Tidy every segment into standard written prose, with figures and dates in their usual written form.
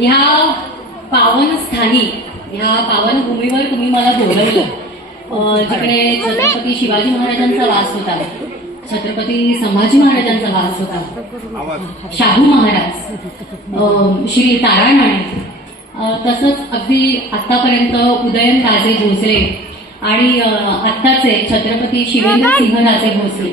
ह्या पावन स्थानी, ह्या पावन भूमीवर तुम्ही मला बोलवलं, जिकडे छत्रपती शिवाजी महाराजांचा वास होता, छत्रपती संभाजी महाराजांचा वास होता, शाहू महाराज, श्री तारानाणी, तसंच अगदी आतापर्यंत उदयन राजे भोसले आणि आत्ताचे छत्रपती शिवेंद्र सिंहराजे भोसले,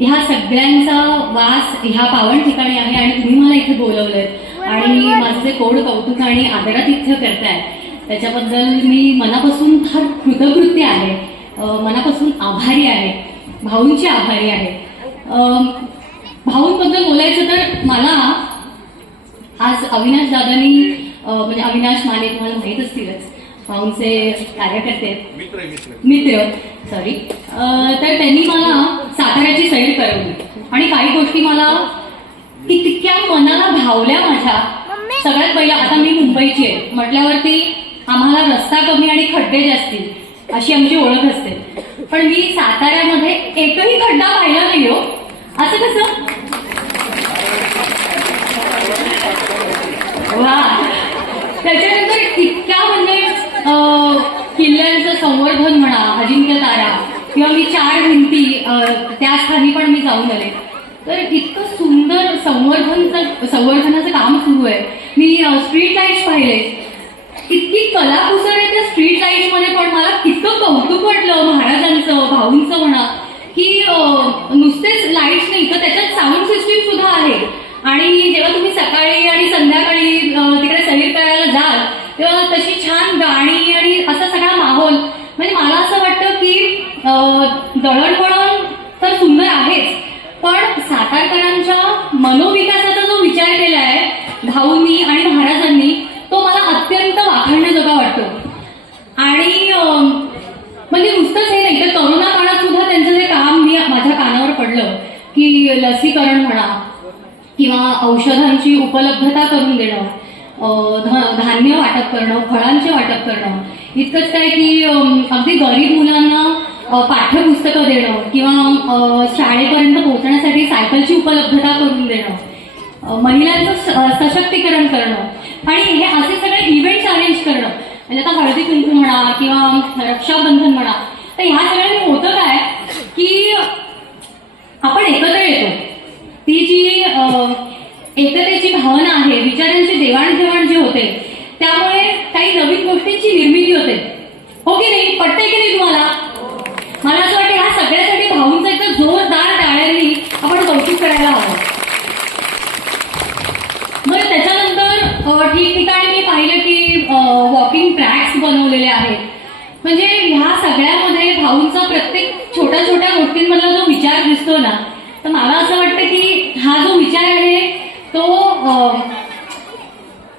ह्या सगळ्यांचा वास ह्या पावन ठिकाणी आहे आणि तुम्ही मला इथे बोलवलंय आणि माझं जे कोड कौतुक आणि आदरातिथ्य करताय त्याच्याबद्दल मी मनापासून फार कृतकृत्य आहे, मनापासून आभारी आहे, भाऊंची आभारी आहे. भाऊंबद्दल बोलायचं तर मला आज अविनाश दादांनी, म्हणजे अविनाश माने तुम्हाला माहीत असतीलच, भाऊंचे कार्यकर्ते मित्र सॉरी, तर त्यांनी मला साताऱ्याची सैर करवली आणि काही गोष्टी मला इतक्या मनाला भावल्या माझ्या. सगळ्यात पहिला, आता मी मुंबईची आहे म्हटल्यावरती आम्हाला रस्ता कमी आणि खड्डे जास्ती अशी आमची ओळख असते, पण मी साताऱ्यामध्ये एकही खड्डा पाहिला नाही हो. असं कसं? वा. त्याच्यानंतर इतक्या म्हणजे किल्ल्यांचं संवर्धन म्हणा, अजिंक्य तारा किंवा मी 4 भिंती त्या स्थानी पण मी जाऊन आले, तर इतकं सुंदर संवर्धनाचं काम सुरू आहे. मी स्ट्रीट लाईट्स पाहिले, इतकी कलाकुसर आहे त्या स्ट्रीट लाईट्स मध्ये, पण मला इतकं कौतुक वाटलं महाराजांचं, भाऊंचं म्हणा, की नुसतेच लाईट्स नाही तर त्याच्यात साऊंड सिस्टीम सुद्धा आहे. आणि जेव्हा तुम्ही सकाळी आणि संध्याकाळी तिकडे सैर करायला जाल तेव्हा तशी छान गाणी आणि असा सगळा माहोल, म्हणजे मला असं वाटतं की दळणवळण तर सुंदर आहेच, पण सातारकरांच्या मनोविकासाचा जो विचार केला आहे भाऊंनी आणि महाराजांनी तो मला अत्यंत वाखाणण्याजोगा वाटतो. आणि म्हणजे नुसतंच हे नाही तर करोना काळात सुद्धा त्यांचं जे काम मी माझ्या कानावर पडलं की लसीकरण म्हणा किंवा औषधांची उपलब्धता करून देणं, धान्य वाटप करणं, फळांचे वाटप करणं, इतकंच काय की अगदी गरीब मुलांना पाठ्यपुस्तकं देणं किंवा शाळेपर्यंत पोहोचण्यासाठी सायकलची उपलब्धता करून देणं, महिलांचं सशक्तीकरण करणं आणि हे असे सगळे इव्हेंट्स अरेंज करणं, म्हणजे आता हळदी कुंकू म्हणा किंवा रक्षाबंधन म्हणा, तर ह्या सगळ्यांनी होतं काय की आपण एकत्र येतो. ती जी एकतेची भावना आहे, विचारांची देवाणघेवाण जी होते, त्यामुळे काही नवीन गोष्टींची निर्मिती होते. हो की नाही? पटते की नाही तुम्हाला? मला असं वाटतं ह्या सगळ्यासाठी भाऊंचं एक जोरदार टाळ्यांनी आपण कौतुक करायला हवं. मग त्याच्यानंतर ठिकठिकाणी मी पाहिलं की वॉकिंग ट्रॅक्स बनवलेले आहेत. म्हणजे ह्या सगळ्यामध्ये भाऊंचा प्रत्येक छोट्या छोट्या गोष्टींमधला जो विचार दिसतो ना, तर मला असं वाटतं की हा जो विचार आहे तो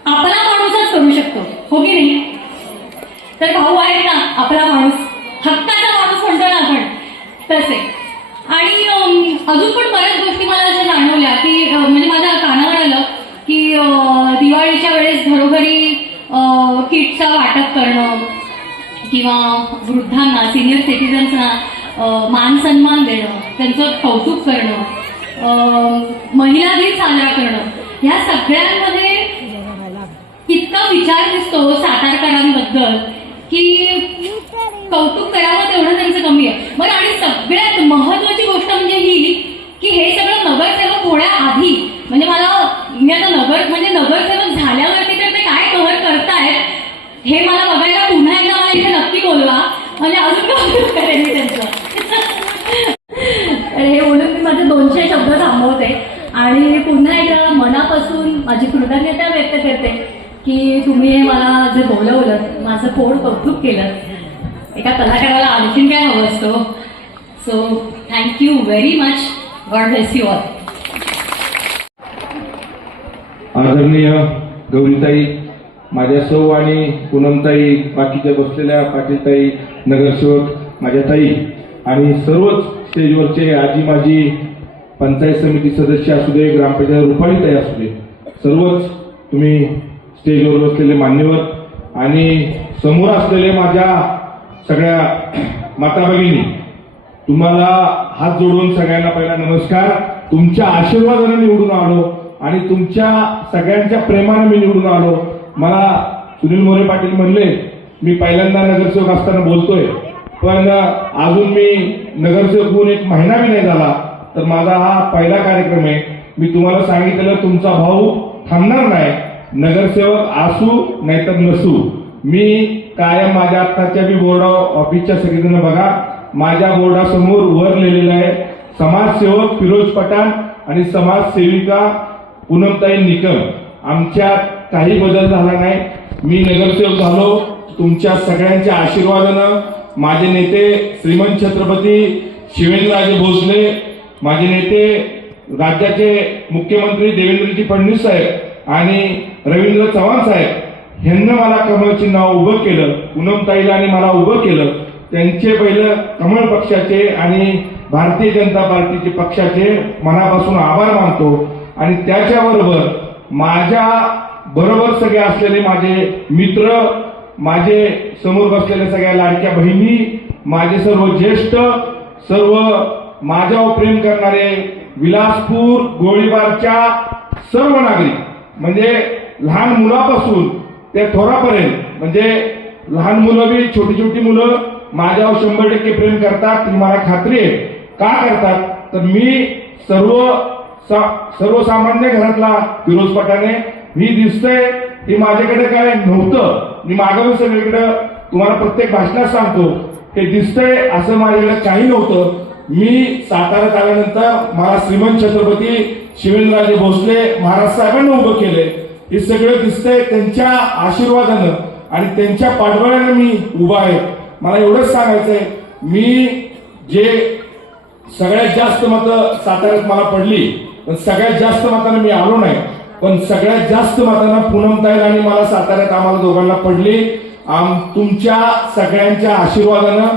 आपला माणूसच करू शकतो. हो की नाही? तर भाऊ आहेत ना आपला माणूस, हक्काचा माणूस म्हणतो ना आपण, तसे. आणि अजून पण बऱ्याच गोष्टी मला अशा जाणवल्या की म्हणजे माझ्या कानावर आलं की दिवाळीच्या वेळेस घरोघरी किटचा वाटप करणं किंवा वृद्धांना, सिनियर सिटीजन्सना मान सन्मान देणं, त्यांचं कौतुक करणं, महिला दिन साजरा करणं, ह्या सगळ्यांमध्ये इतका विचार दिसतो सातारकरांबद्दल की कौतुक करावं तेवढं त्यांचं कमी आहे. बरं, आणि सगळ्यात महत्वाची गोष्ट म्हणजे ही की हे सगळं नगरसेवक होण्याआधी, म्हणजे मी आता नगरसेवक झाल्यावरती तर ते काय कव्हर करतायत हे मला बघायला पुन्हा एकदा मला इथे नक्की बोलवा, म्हणजे अजून कौतुक करेन मी त्यांचं. हे बोलून मी माझे 200 शब्द थांबवते आणि पुन्हा एकदा मनापासून माझी कृतज्ञता व्यक्त करते की तुम्ही हे मला जे बोलवलं, माझं पोट कौतुक केलं. एका कलाकाराला आणखीन काय हवं असतं. So thank you very much. God bless you all. आदरणीय गौरीताई, माझ्या सौ आणि पूनमताई, बाकीच्या बसलेल्या पाटीलताई, नगरसेवक माझ्या ताई आणि सर्वच स्टेजवरचे आजी माजी, पंचायत समिती सदस्य असू दे, ग्रामपंचायत रुपालीताई असू दे, सर्वच तुम्ही स्टेजवर बसलेले मान्यवर आणि समोर असलेले माझ्या सगळ्या माता भगिनी, तुम्हाला हात जोडून सगळ्यांना पहिला नमस्कार. तुमच्या आशीर्वादाने निवडून आलो आणि तुमच्या सगळ्यांच्या प्रेमाने मी निवडून आलो. मला सुनील मोरे पाटील म्हणले मी पहिल्यांदा नगरसेवक असताना बोलतोय, पण अजून मी नगरसेवक होऊन 1 महिना बी नाही झाला, तर माझा हा पहिला कार्यक्रम आहे. मी तुम्हाला सांगितलेलं तुमचा भाऊ थांबणार नाही, नगरसेवक असू नाहीतर नसू. मी कायम माझ्या आत्ताच्या बी बोर्ड ऑफिसच्या सगळीजण बघा, माझ्या बोर्डासमोर वर लिहिलेलं आहे समाजसेवक फिरोज पठाण आणि समाजसेविका पूनमताई निकम. आमच्यात काही बदल झाला नाही. मी नगरसेवक झालो तुमच्या सगळ्यांच्या आशीर्वादानं. माझे नेते श्रीमंत छत्रपती शिवेंद्रराजे भोसले, माझे नेते राज्याचे मुख्यमंत्री देवेंद्रजी फडणवीस साहेब आणि रवींद्र चव्हाण साहेब यांना मला कमळ चिन्ह उभं केलं. पूनमताईला आणि मला उभं केलं. त्यांचे पहिलं कमळ पक्षाचे आणि भारतीय जनता पार्टीचे पक्षाचे मनापासून आभार मानतो. आणि त्याच्याबरोबर माझ्या बरोबर सगळे असलेले माझे मित्र, माझे समोर बसलेल्या सगळ्या लाडक्या बहिणी, माझे सर्व ज्येष्ठ, सर्व माझ्यावर प्रेम करणारे विलासपूर गोळीबारच्या सर्व नागरिक, म्हणजे लहान मुलापासून ते थोरापर्यंत, म्हणजे लहान मुलं बी, छोटी छोटी मुलं माझ्यावर 100% प्रेम करतात. ही मला खात्री आहे. का करतात तर मी सर्वसामान्य घरातला फिरोज पठाणे. मी दिसतंय हे माझ्याकडे काय नव्हतं, मी मागं सगळीकडे तुम्हाला प्रत्येक भाषणात सांगतो, हे दिसतंय असं माझ्याकडे काही नव्हतं. मी साताऱ्यात आल्यानंतर मला श्रीमंत छत्रपती शिवेंद्रराजे भोसले महाराज साहेबांना उभं केलंय. हे सगळं दिसतंय त्यांच्या आशीर्वादानं आणि त्यांच्या पाठबळानं मी उभा आहे. मला एवढंच सांगायचंय, मी जे सगळ्यात जास्त मतं साताऱ्यात मला पडली, पण सगळ्यात जास्त मतानं मी आलो नाही, पण सगळ्यात जास्त मतानं पूनमताई आणि मला साताऱ्यात आम्हाला दोघांना पडली. तुमच्या सगळ्यांच्या आशीर्वादानं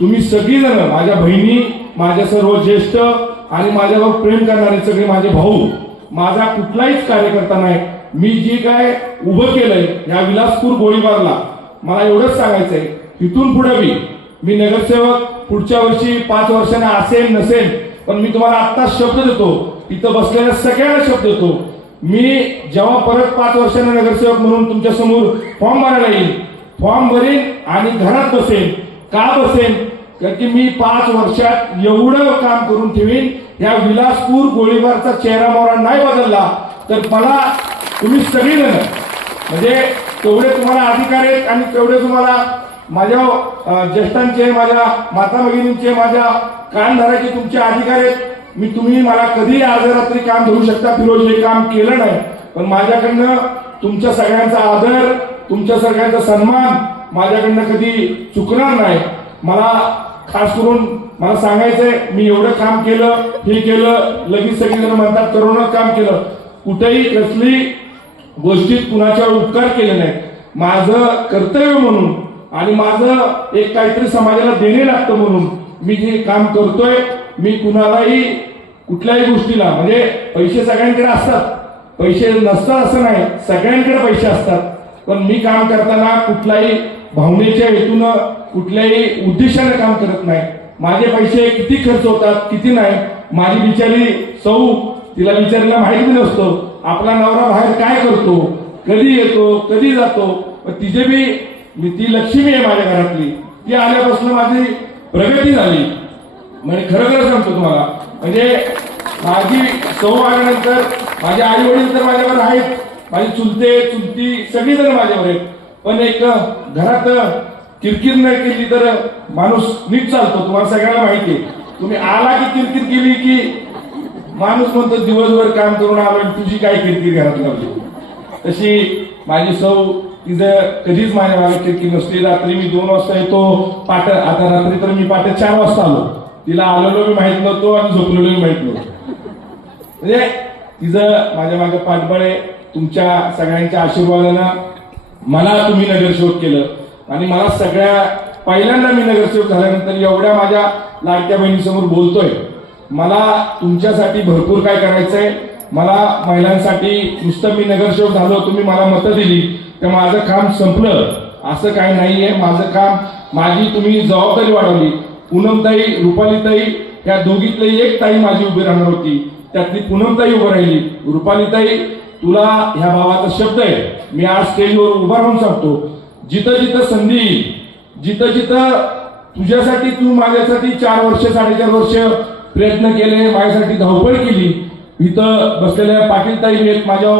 तुम्ही सगळीजण, माझ्या बहिणी, माझ्या सर्व ज्येष्ठ आणि माझ्यावर प्रेम करणारे सगळे माझे भाऊ, माझा कुठलाहीच कार्यकर्ता नाही. मी जे काय उभं केलंय या विलासपूर गोळीबारला, मला एवढंच सांगायचंय, इथून पुढे मी नगरसेवक पुढच्या वर्षी 5 वर्षांना असेल नसेल, पण मी तुम्हाला आत्ताच शब्द देतो, इथं बसलेल्या सगळ्यांना शब्द देतो, मी जेव्हा परत 5 वर्षांना नगरसेवक म्हणून तुमच्या समोर फॉर्म भरायला येईल, फॉर्म भरेन आणि घरात बसेन. का बसेन? कारण की मी 5 वर्षात एवढं काम करून ठेवीन. या विलासपूर गोळीबारचा चेहरा मोहरा नाही बदलला तर मला तुम्ही सगळीजण म्हणजे तेवढे तुम्हाला अधिकार आहेत आणि तेवढे तुम्हाला माझ्या ज्येष्ठांचे, माझ्या माता भगिनींचे, माझ्या कान धरायचे तुमचे अधिकार आहेत. तुम्ही मला कधी अर्धरात्री काम धरू शकता. फिरोज हे काम केलं नाही पण माझ्याकडनं तुमच्या सगळ्यांचा आदर, तुमच्या सगळ्यांचा सन्मान माझ्याकडनं कधी चुकणार नाही. मला खास करून मला सांगायचंय, मी एवढं काम केलं, हे केलं, लगेच सगळेजण म्हणतात करोना काम केलं. कुठेही कसली गोष्टीत कुणाच्यावर उपकार केले नाही. माझं कर्तव्य म्हणून आणि माझं एक काहीतरी समाजाला देणे लागतं म्हणून मी जे काम करतोय. मी कुणालाही कुठल्याही गोष्टीला म्हणजे पैसे सगळ्यांकडे असतात, पैसे नसतात असं नाही, सगळ्यांकडे पैसे असतात. पण मी काम करताना कुठल्याही भावनेच्या हेतून कुठल्याही उद्देशाने काम करत नाही. माझे पैसे किती खर्च होतात किती नाही, माझी बिचारी सौ तिला बिचारीला माहिती नसतो आपला नवरा बाहेर काय करतो, कधी येतो, कधी जातो. तिचे बी ती लक्ष्मी आहे माझ्या घरातली. ती आल्यापासून माझी प्रगती झाली. म्हणजे खरं सांगतो तुम्हाला, म्हणजे माझी सौ आल्यानंतर माझे आई वडील तर माझ्यावर आहेत, माझी चुलते चुलती सगळीजण माझ्यावर आहेत. पण एक घरात किरकिर नाही केली तर माणूस नीट चालतो. तुम्हाला सगळ्यांना माहिती आहे. तुम्ही आला की किरकिर केली की माणूस म्हणतो दिवसभर काम करून आलो तुझी काय किरकिर घरात लावली. तशी माझी सौ तिचं कधीच माझ्या मागे किरकिर नसते. रात्री मी 2 वाजता येतो पाठ, आता रात्री तर मी पाठ 4 वाजता आलो. तिला आलेलो मी माहित नव्हतो आणि झोपलेलो मी माहित नव्हतो. म्हणजे तिचं माझ्या मागे पाठबळ आहे. तुमच्या सगळ्यांच्या आशीर्वादानं मला तुम्ही नगरसेवक केलं आणि मला सगळ्या पहिल्यांदा मी नगरसेवक झाल्यानंतर एवढ्या माझ्या लाडक्या बहिणीसमोर बोलतोय. मला तुमच्यासाठी भरपूर काय करायचंय. मला महिलांसाठी नुसतं मी नगरसेवक झालो, तुम्ही मला मतं दिली तर माझं काम संपलं असं काही नाहीये. माझं काम, माझी तुम्ही जबाबदारी वाढवली. पूनमताई, रुपालीताई या दोघीतली एक ताई माझी उभी राहणार होती, त्यातली पूनमताई उभं राहिली. रुपालीताई, तुला ह्या भावाचा शब्द आहे, मी आज स्टेजवर उभा राहून सांगतो, जिथं जिथं संधी येईल, जिथं जिथं तुझ्यासाठी, तू माझ्यासाठी 4 वर्ष 4.5 वर्ष प्रयत्न केले, माझ्यासाठी धावपळ केली. इथं बसलेल्या पाटीलताई आहेत माझ्या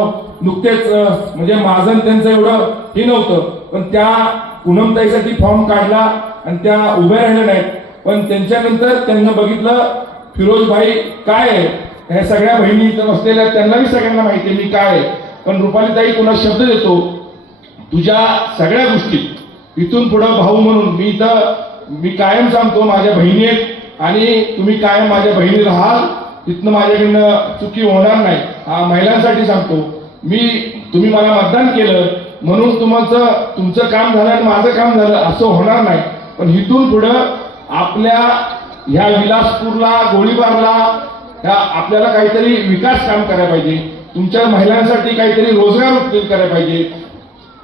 नुकतेच, म्हणजे माझं त्यांचं एवढं हे नव्हतं पण त्या पूनमताईसाठी फॉर्म काढला आणि त्या उभ्या राहिल्या नाहीत. पण त्यांच्यानंतर त्यांना बघितलं फिरोज भाई काय आहे. ह्या सगळ्या बहिणी इथं बसलेल्या त्यांनाही सगळ्यांना माहिती आहे मी काय आहे. पण रुपालीताई तुला शब्द देतो, तुझ्या सगळ्या गोष्टीत इथून पुढं भाऊ म्हणून मी कायम सांगतो माझ्या बहिणी आहेत आणि तुम्ही कायम माझ्या बहिणी राहाल. तिथनं माझ्याकडनं चुकी होणार नाही. हा महिलांसाठी सांगतो मी. तुम्ही मला मतदान केलं म्हणून तुमचं काम झालं आणि माझं काम झालं असं होणार नाही. पण इथून पुढं आपल्या ह्या विलासपूरला, गोळीबारला आपल्याला काहीतरी विकास काम करायला पाहिजे. तुमच्या महिलांसाठी काहीतरी रोजगार उपलब्ध करायला पाहिजे.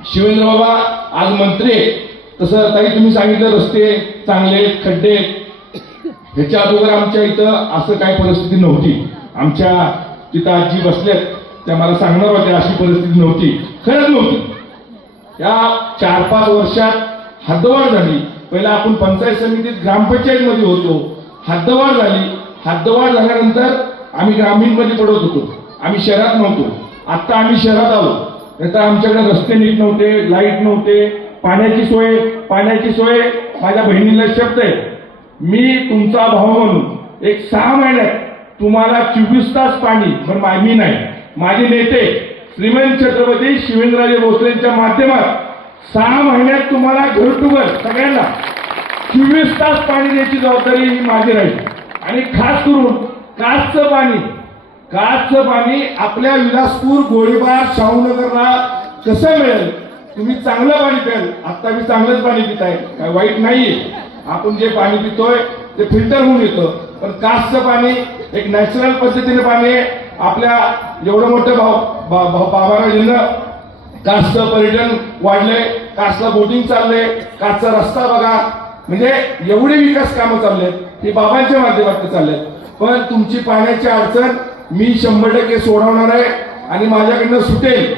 शिवेंद्र बाबा आज मंत्री आहेत, तसं ताई तुम्ही सांगितलं रस्ते चांगले, खड्डे. ह्याच्या अगोदर आमच्या इथं असं काही परिस्थिती नव्हती. आमच्या तिथं आजी बसल्यात त्या मला सांगणार होत्या अशी परिस्थिती नव्हती, खरंच नव्हती. या 4-5 वर्षात हद्दवाढ झाली. पहिला आपण पंचायत समितीत ग्रामपंचायत मध्ये होतो, हद्दवाढ झाली. हद्दवाढ झाल्यानंतर आम्ही ग्रामीण मध्ये पडत होतो, आम्ही शहरात नव्हतो. आता आम्ही शहरात आलो. तर आमच्याकडे रस्ते नीट नव्हते, लाईट नव्हते, पाण्याची सोय. माझ्या बहिणीला शब्द आहे, मी तुमचा भाऊ म्हणून एक 6 महिन्यात तुम्हाला 24 तास पाणी, पण मी नाही, माझे नेते श्रीमंत छत्रपती शिवेंद्रराजे भोसलेंच्या माध्यमात 6 महिन्यात तुम्हाला घर टू घर सगळ्यांना 24 तास पाणी द्यायची जबाबदारी ही माझी राहील. आणि खास करून काचचं पाणी आपल्या विलासपूर, गोळीबार, शाहूनगरला कसं मिळेल. तुम्ही चांगलं पाणी प्याल. आता मी चांगलंच पाणी पिताय, काय वाईट नाहीये. आपण जे पाणी पितोय ते फिल्टर होऊन येतं. पण काचचं पाणी एक नॅचरल पद्धतीने पाणी आहे. आपल्या एवढं मोठं बाबाराजींना काचचं पर्यटन वाढलंय, काचला बोटिंग चाललंय, काचचा रस्ता बघा, म्हणजे एवढे विकास कामं चाललेत ते बाबांच्या माध्यमातून चाललेत. पण तुमची पाण्याची अडचण मी 100% सोडवणार आहे आणि माझ्याकडनं सुटेल.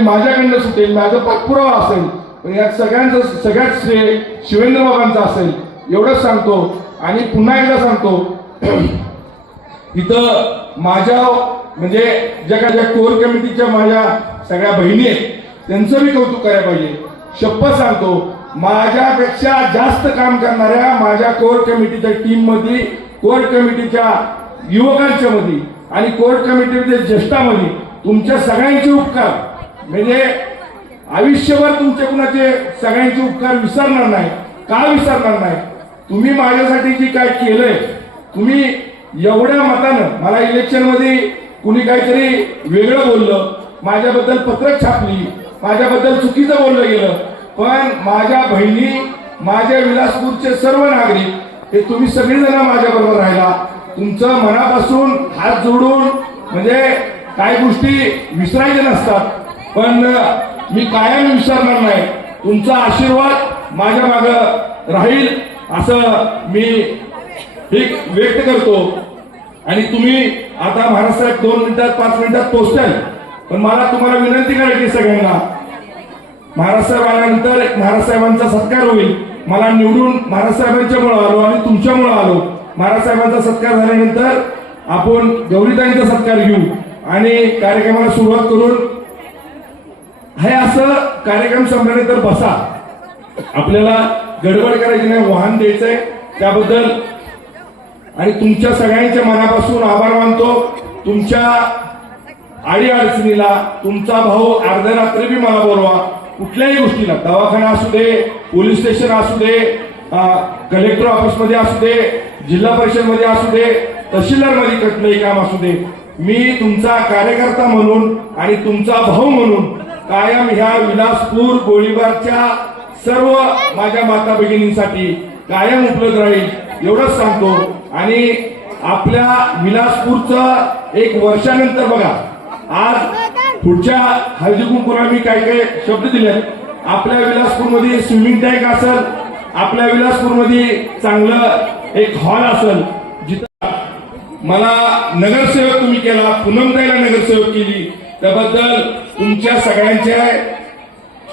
माझ्याकडनं सुटेल, माझा पाठपुरावा असेल पण या सगळ्यात श्रेय शिवेंद्र बाबांचा असेल एवढंच सांगतो. आणि पुन्हा एकदा सांगतो इथं माझ्या म्हणजे ज्या कोर कमिटीच्या माझ्या सगळ्या बहिणी आहेत त्यांचं मी कौतुक करायला पाहिजे. शपथ सांगतो माझ्यापेक्षा जास्त काम करणाऱ्या माझ्या कोर कमिटीच्या टीम मध्ये, कोर कमिटीच्या युवकांच्या मध्ये आणि कोर कमिटीच्या ज्येष्ठांमध्ये तुमच्या सगळ्यांचे उपकार म्हणजे आयुष्यभर तुमच्या कुणाचे सगळ्यांचे उपकार विसरणार नाही. का विसरणार नाही? तुम्ही माझ्यासाठी जे काय केलंय, तुम्ही एवढ्या मतानं मला इलेक्शन मध्ये कुणी काहीतरी वेगळं बोललं, माझ्याबद्दल पत्रक छापली, माझ्याबद्दल चुकीचं बोललं गेलं, पण माझ्या बहिणी, माझ्या विलासपूरचे सर्व नागरिक हे तुम्ही सगळेजण माझ्याबरोबर राहिला. तुमचं मनापासून हात जोडून म्हणजे काही गोष्टी विसरायच्या नसतात, पण मी कायम विसरणार नाही. तुमचा आशीर्वाद माझ्या मागं राहील असं मी व्यक्त करतो. आणि तुम्ही आता महाराष्ट्रात 2 मिनिटात 5 मिनिटात पोहोचताल, पण मला तुम्हाला विनंती करायची सगळ्यांना, महाराज साहेब आल्यानंतर महाराज साहेबांचा सत्कार होईल. मला निवडून महाराज साहेबांच्यामुळे आलो आणि तुमच्यामुळे आलो. महाराज साहेबांचा सत्कार झाल्यानंतर आपण गौरीताईंचा सत्कार घेऊ आणि कार्यक्रमाला सुरुवात करून हे असं कार्यक्रम संपल्यानंतर बसा, आपल्याला गडबड करायची नाही, वाहन द्यायचंय त्याबद्दल. आणि तुमच्या सगळ्यांच्या मनापासून आभार मानतो. तुमच्या अडीअडचणीला तुमचा भाऊ अर्ध्या रात्री बी मला बोलवा, कुठल्याही गोष्टीला, दवाखाना असू दे, पोलीस स्टेशन असू दे, कलेक्टर ऑफिस मध्ये असू दे, जिल्हा परिषद मध्ये असू दे, तहसीलदार मध्ये कुठलंही काम असू दे, मी तुमचा कार्यकर्ता म्हणून आणि तुमचा भाऊ म्हणून कायम ह्या विलासपूर गोळीबारच्या सर्व माझ्या माता भगिनींसाठी कायम उपलब्ध राहील एवढंच सांगतो. आणि आपल्या विलासपूरचं एक वर्षानंतर बघा, आज पुढच्या हळदी कुंकूला मी काय काय शब्द दिले. आपल्या विलासपूरमध्ये स्विमिंग टँक असेल, आपल्या विलासपूरमध्ये चांगलं एक हॉल असेल, जिथं मला नगरसेवक तुम्ही केला, पूनमताईला नगरसेवक केली, त्याबद्दल तुमच्या सगळ्यांच्या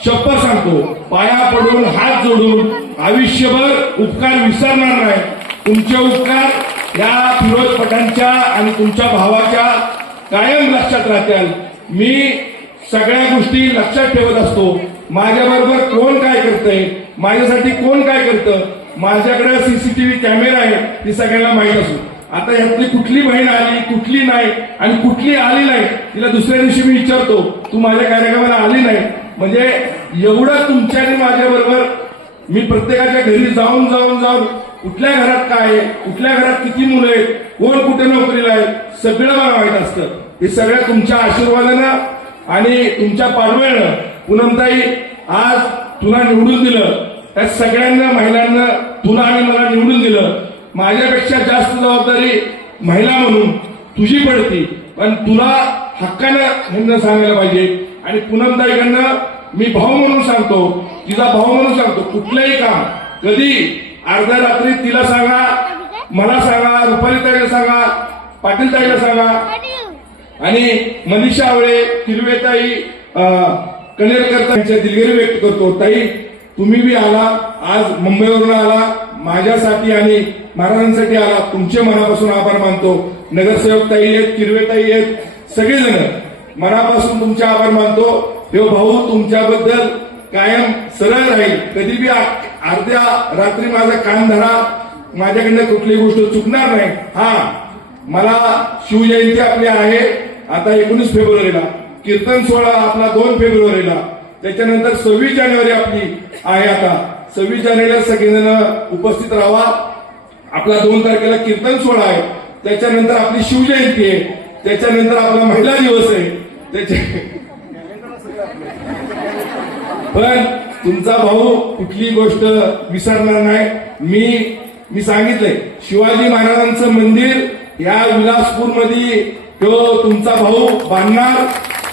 शपथ सांगतो. पाया पडून हात जोडून आयुष्यभर उपकार विसरणार नाही. तुमचे उपकार या फिरोज पठाणच्या आणि तुमच्या भावाच्या कायम लक्षात राहतील. मी सगळ्या गोष्टी लक्षात ठेवत असतो. माझ्याबरोबर कोण काय करतंय, माझ्यासाठी कोण काय करतं, माझ्याकडे सीसीटीव्ही कॅमेरा आहे ती सगळ्यांना माहीत असो. आता यातली कुठली बहीण आली, कुठली नाही आणि कुठली आली नाही, तिला दुसऱ्या दिवशी मी विचारतो, तू माझ्या कार्यक्रमाला आली नाही. म्हणजे एवढं तुमच्या आणि माझ्याबरोबर मी प्रत्येकाच्या घरी जाऊन कुठल्या घरात काय आहे, कुठल्या घरात किती मुलं आहेत, कोण कुठे नोकरीला आहे, सगळं मला माहीत असतं. हे सगळ्या तुमच्या आशीर्वादानं आणि तुमच्या पाठबळानं पूनमताई आज तुला निवडून दिलं. त्या सगळ्यांना महिलांना तुला आणि मला निवडून दिलं. माझ्यापेक्षा जास्त जबाबदारी महिला म्हणून तुझी पडती, पण तुला हक्कानं म्हणणं सांगायला पाहिजे. आणि पूनमताईकडनं मी भाऊ म्हणून सांगतो, तिला भाऊ म्हणून सांगतो, कुठलंही काम कधी अर्ध्या रात्री तिला सांगा, मला सांगा, रुपालीताईला सांगा, पाटीलताईला सांगा आणि मनीषा आवळे, किरवेताई, कनेरकरताईंच्या दिलगिरी व्यक्त करतो. ताई तुम्ही बी आला, आज मुंबईवरून आला, माझ्यासाठी आणि महाराजांसाठी आला, तुमचे मनापासून आभार मानतो. नगरसेवक ताई आहेत, किरवेताई आहेत, सगळेजण मनापासून तुमचे आभार मानतो. हे भाऊ तुमच्याबद्दल कायम सरळ राहील. कधी बी अर्ध्या रात्री माझा कान धरा, माझ्याकडनं कुठलीही गोष्ट चुकणार नाही. हा, मला शिवजयंती आपली आहे आता 19 फेब्रुवारीला, कीर्तन सोहळा आपला 2 फेब्रुवारीला, त्याच्यानंतर 26 जानेवारी आपली आहे. आता 26 जानेवारीला सगळेजण उपस्थित राहा. आपला 2 तारखेला कीर्तन सोहळा आहे, त्याच्यानंतर आपली शिवजयंती आहे, त्याच्यानंतर आपला महिला दिवस आहे. पण तुमचा भाऊ कुठली गोष्ट विसरणार नाही. मी सांगितलंय, शिवाजी महाराजांचं मंदिर या विलासपूरमध्ये तो तुमचा भाऊ बांधणार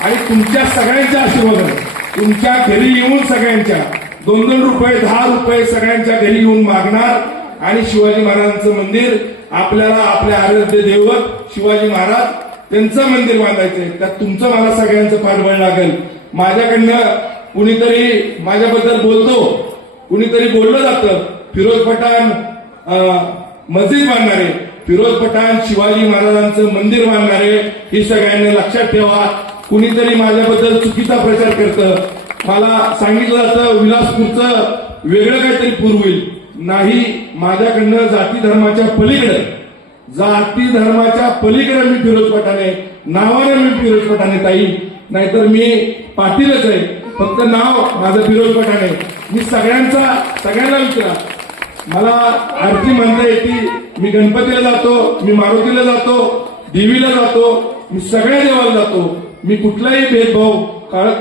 आणि तुमच्या सगळ्यांच्या आशीर्वादाने तुमच्या घरी येऊन सगळ्यांच्या 2-2 रुपये 10 रुपये सगळ्यांच्या घरी येऊन मागणार आणि शिवाजी महाराजांचं मंदिर आपल्याला आपल्या आराध्य दैवत शिवाजी महाराज त्यांचं मंदिर बांधायचंय. त्यात तुमचं मला सगळ्यांचं पाठबळ लागेल. माझ्याकडनं कुणीतरी माझ्याबद्दल बोलतो, कुणीतरी बोललं जातं फिरोज पठाण मस्जिद बांधणारे, फिरोज पठाण शिवाजी महाराजांचं मंदिर बांधणारे, हे सगळ्यांनी लक्षात ठेवा. कुणीतरी माझ्याबद्दल चुकीचा प्रचार करतं, मला सांगितलं जातं विलासपूरचं वेगळं काहीतरी पूर होईल. नाही, माझ्याकडनं जाती धर्माच्या पलीकडे, जाती धर्माच्या पलीकडे मी फिरोज पठाण आहे, नावाने मी फिरोज पठाण आहे ताई, नाहीतर मी पाटीलच आहे, फक्त नाव माझं फिरोज पठाण आहे. मी सगळ्यांना विचारा, मला आरती म्हणता येते, मी गणपतीला जातो, मी मारुतीला जातो, देवीला जातो, मी सगळ्या देवाला जातो, मी कुठलाही भेदभाव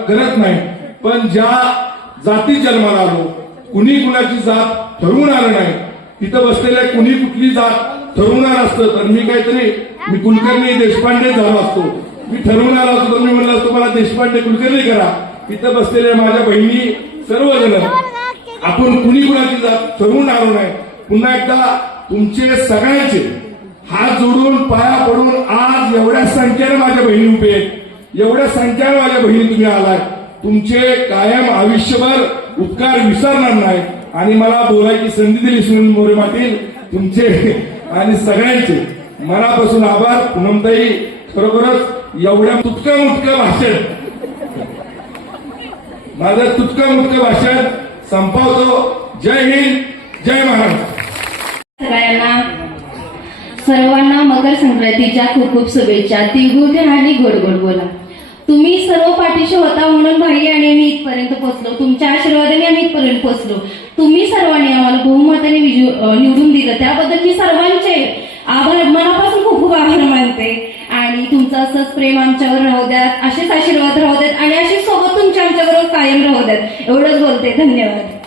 करत नाही. पण ज्या जाती जन्माला आलो, कुणी कुणाची जात ठरवून आलं नाही. तिथं बसलेल्या कुणी कुठली जात ठरवणार असतं तर मी कुलकर्णी देशपांडे झालो असतो. मी ठरवून आलो असतो तर मी म्हणलं असतो मला देशपांडे कुलकर्णी करा. तिथं बसलेल्या माझ्या बहिणी सर्वजण, आपण कुणी कुणाची जात ठरवून आलो नाही. पुन्हा एकदा तुमचे सगळ्यांचे हात जोडून पाया पडून आज एवढ्या संख्येने माझ्या बहिणी उभे आहेत, एवढ्या संख्येने माझ्या बहिणी तुम्ही आलाय, तुमचे कायम आयुष्यभर उपकार विसरणार नाही. आणि मला बोलायची संधी दिली सुनील मोरे पाटील, तुमचे आणि सगळ्यांचे मनापासून आभार. पूनमताई, खरोखरच एवढ्या तुटकं मुटकं भाषण, माझं तुटकं मुटकं भाषण संपवतो. जय हिंद, जय महाराष्ट्र. सर्वांना मकर संक्रांतीच्या खूप खूप शुभेच्छा. तिळगुळ घ्या आणि गोड गोड बोला. तुम्ही सर्व पाठीशी होता म्हणून भाई आणि आम्ही इथपर्यंत पोहोचलो. तुमच्या आशीर्वादाने आम्ही इथपर्यंत पोहोचलो. तुम्ही सर्वांनी आम्हाला बहुमताने निवडून दिलं, त्याबद्दल मी सर्वांचे आभार, मनापासून खूप खूप आभार मानते. आणि तुमचं असंच प्रेम आमच्यावर राहू द्यात, असेच आशीर्वाद राहू द्यात आणि अशीच सोबत तुमच्या आमच्याबरोबर कायम राहू द्यात. एवढंच बोलते. धन्यवाद.